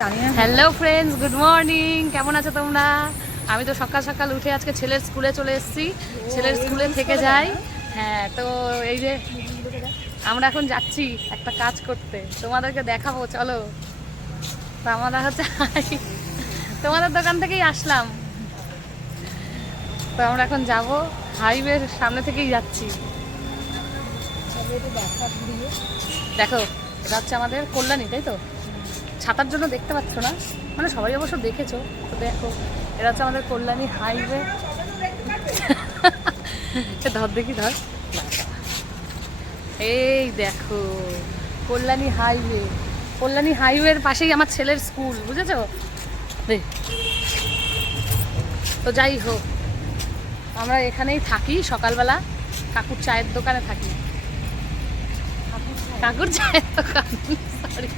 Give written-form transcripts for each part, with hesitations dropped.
Hello friends, good morning. কেমন আছো তোমরা? আমি তো সকাল সকাল উঠে আজকে ছেলের স্কুলে চলে এসেছি। ছেলের স্কুলে থেকে যাই। হ্যাঁ, তো এই যে আমরা এখন যাচ্ছি একটা কাজ করতে, তোমাদেরকে দেখাবো, চলো। তো আমরা হচ্ছে তোমাদের দোকান থেকেই আসলাম। তো আমরা এখন যাব, হাইওয়ের সামনে থেকেই যাচ্ছি। দেখো, এটা হচ্ছে আমাদের কল্যাণী, তাই তো? ছাতার জন্য দেখতে পাচ্ছ না, মানে সবাই অবশ্য দেখেছো। তো দেখো, এটা হচ্ছে আমাদের কল্যাণী হাইওয়ে। ধর দেখি, ধর। এই দেখো কল্যাণী হাইওয়ে। কল্যাণী হাইওয়ের পাশেই আমার ছেলের স্কুল, বুঝেছো? তো যাই হোক, আমরা এখানেই থাকি সকালবেলা। কাকুর চায়ের দোকানে থাকি। কাকুর চায়ের দোকান, সরি।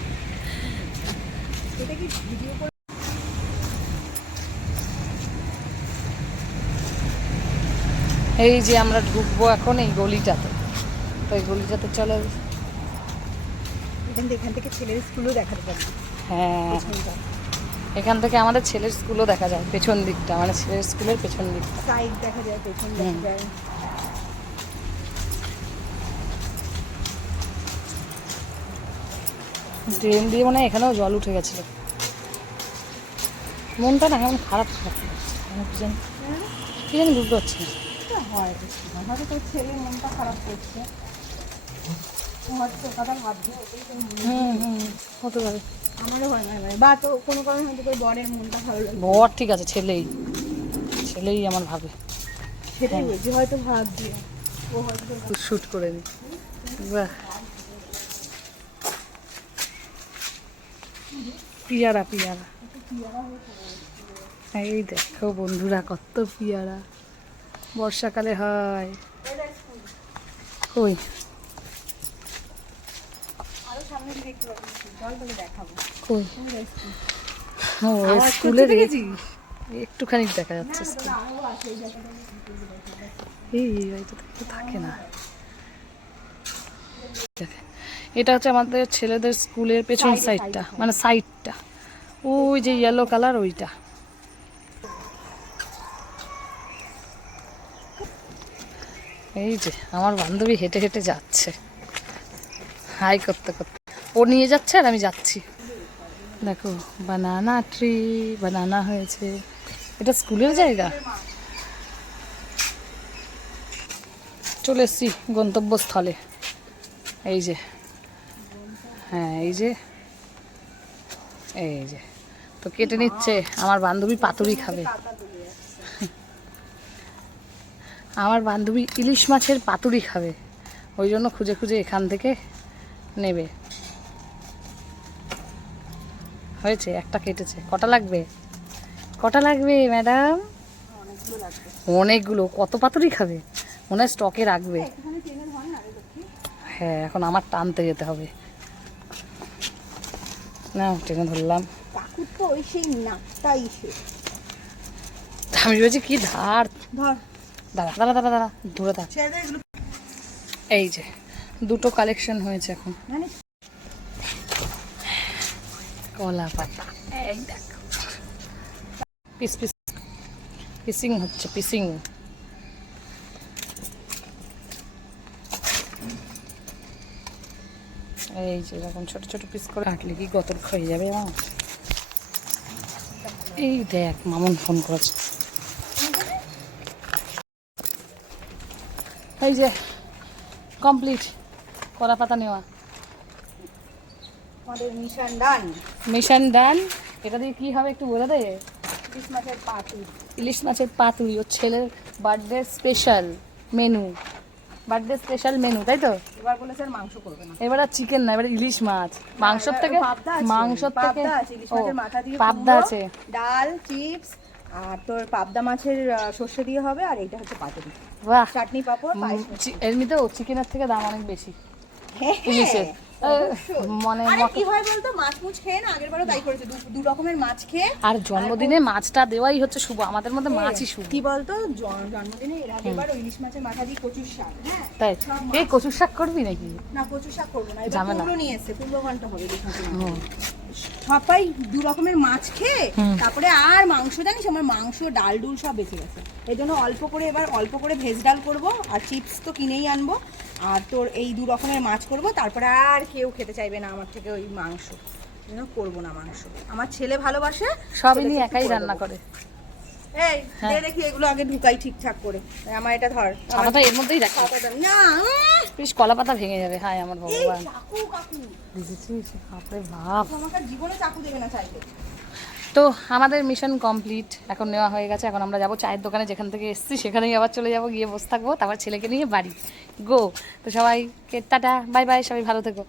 এই যে আমরা ঢুকবো এখন এই গলিটাতে। তো এই গলিটাতে চলে, এখান থেকে ছেলের স্কুলও দেখাতে পারবি। হ্যাঁ, এখান থেকে আমাদের ছেলের স্কুলও দেখা যায়, পেছন দিকটা, মানে ছেলের স্কুলের পেছন দিকটা সাইড দেখা যায়, পেছন দেখা যায়। ড্রেন দিয়ে মানে এখানেও জল উঠে গেছিল। মনটা না কেমন খারাপ খারাপ, কি জানি বুঝতে পারছি না। হয়, হয়তো তোর ছেলে মনটা খারাপ করছে, হয়তো কথা ভাবছে। হতে পারে। আমারও হয় না, বা তো কোনো কারণে হয়তো তোর বরের মনটা ভালো লাগে। বর ঠিক আছে, ছেলেই আমার ভাবে। সেটাই বলছি, হয়তো ভাবছি ও হয়তো শ্যুট করে নি। বাহ, পিয়ারা পিয়ারা। এই দেখো বন্ধুরা, কত পিয়ারা বর্ষাকালে হয়। কই আরো সামনে দেখতে পাবি, জল বলে দেখাবো। কই? ও আওয়াজ স্কুলে করতে দেখেছি? একটুখানি দেখা যাচ্ছে স্কুল। এই হয়তো থাকে না। এটা হচ্ছে আমাদের ছেলেদের স্কুলের পেছন সাইডটা, মানে সাইডটা ওই যে ইয়েলো কালার, ওইটা। এই যে আমার বান্ধবী হেঁটে হেঁটে যাচ্ছে, হাই করতে করতে। ও নিয়ে যাচ্ছে আর আমি যাচ্ছি। দেখো, বানানা ট্রি, বানানা হয়েছে। এটা স্কুলের জায়গা। চলে এসছি গন্তব্যস্থলে। এই যে, হ্যাঁ এই যে, এই যে। তো কেটে নিচ্ছে আমার বান্ধবী, পাতুরি খাবে। আমার বান্ধবী ইলিশ মাছের পাতুরি খাবে, ওই জন্য খুঁজে খুঁজে এখান থেকে নেবে। হয়েছে, একটা কেটেছে। কটা লাগবে? কটা লাগবে ম্যাডাম? অনেকগুলো। কত পাতুরি খাবে? মনে হয় স্টকে রাখবে। হ্যাঁ, এখন আমার টানতে যেতে হবে। না, টেনে ধরলাম। আমি বলছি কি ধার। দাঁড়া দাঁড়া দাঁড়া দাঁড়া, ধরে থাক। এই যে দুটো কালেকশন হয়েছে এখন। কলা পাতা, এই দেখো, পিস পিস পিসিং হচ্ছে, পিসিং। এই যে এরকম ছোট ছোট পিস করে কাটলে কি গতর হয়ে যাবে আমার। এই দেখ, মামুন ফোন করেছে। এই যে কমপ্লিট কলা পাতা নেওয়া, আমাদের মিশন ডান। মিশন ডান। এটা দিয়ে কি হবে একটু বলে দে। ইলিশ মাছের পাতুরি। ইলিশ মাছের পাতুরি, ওর ছেলের birthday special menu. Birthday special menu, তাই তো? এবার বলেছে আর মাংস করবে না। এবার আর চিকেন না, এবার ইলিশ মাছ। মাংসর থেকে, মাংসর থেকে ইলিশ মাছের মাথা দিয়ে পাবদা আছে, ডাল, চিপস, আর তোর পাবদা মাছের সর্ষে দিয়ে হবে, আর এইটা হচ্ছে পাতুরি। বাহ। চাটনি, পাঁপড়, পায়েস। এমনিতেও চিকেনের থেকে দাম অনেক বেশি ইলিশের। মানে কি হয় বলতো, মাছ মুছ খেয়ে না, আগের বারও তাই করেছে, দু রকমের মাছ খেয়ে। আর জন্মদিনে মাছটা দেওয়াই হচ্ছে শুভ, আমাদের মধ্যে মাছই শুভ। কি বলতো, জন্মদিনে এর আগের বার ইলিশ মাছের মাথা দিয়ে কচুর শাক। হ্যাঁ, তাই এই কচুর শাক করবি নাকি? না, কচুর শাক করবো না, এবার ঝামেলা। কুমড়ো নিয়ে এসে কুমড়ো ঘন্ট হবে। সবাই 2 রকমের মাছ খেয়ে তারপরে আর মাংস, জানিস আমার মাংস ডাল ডুল সব বেঁচে গেছে, এই জন্য এবার অল্প করে ভেজ ডাল করবো, আর চিপস তো কিনেই আনবো, আর তোর এই 2 রকমের মাছ করব, তারপরে আর কেউ খেতে চাইবে না আমার থেকে ওই মাংস, এই জন্য করবো না মাংস। আমার ছেলে ভালোবাসে, সবই নিয়ে একাই রান্না করে। এই দে দেখি এগুলো আগে ঢুকাই ঠিকঠাক করে, আমার এটা ধর, ছাতাটা এর মধ্যেই রাখি, না প্লিজ কলা পাতা ভেঙে যাবে। হায় আমার এই ভগবান, চাকু কাকু বুঝেছিস? বাপরে বাপ। আমাকে জীবনে চাকু দেবে না চাইলে। তো আমাদের মিশন কমপ্লিট, এখন নেওয়া হয়ে গেছে। এখন আমরা যাবো চায়ের দোকানে, যেখান থেকে এসেছি সেখানেই আবার চলে যাবো, গিয়ে বসে থাকবো, তারপর ছেলেকে নিয়ে বাড়ি গো। তো সবাইকে টাটা, বাই বাই, সবাই ভালো থেকো।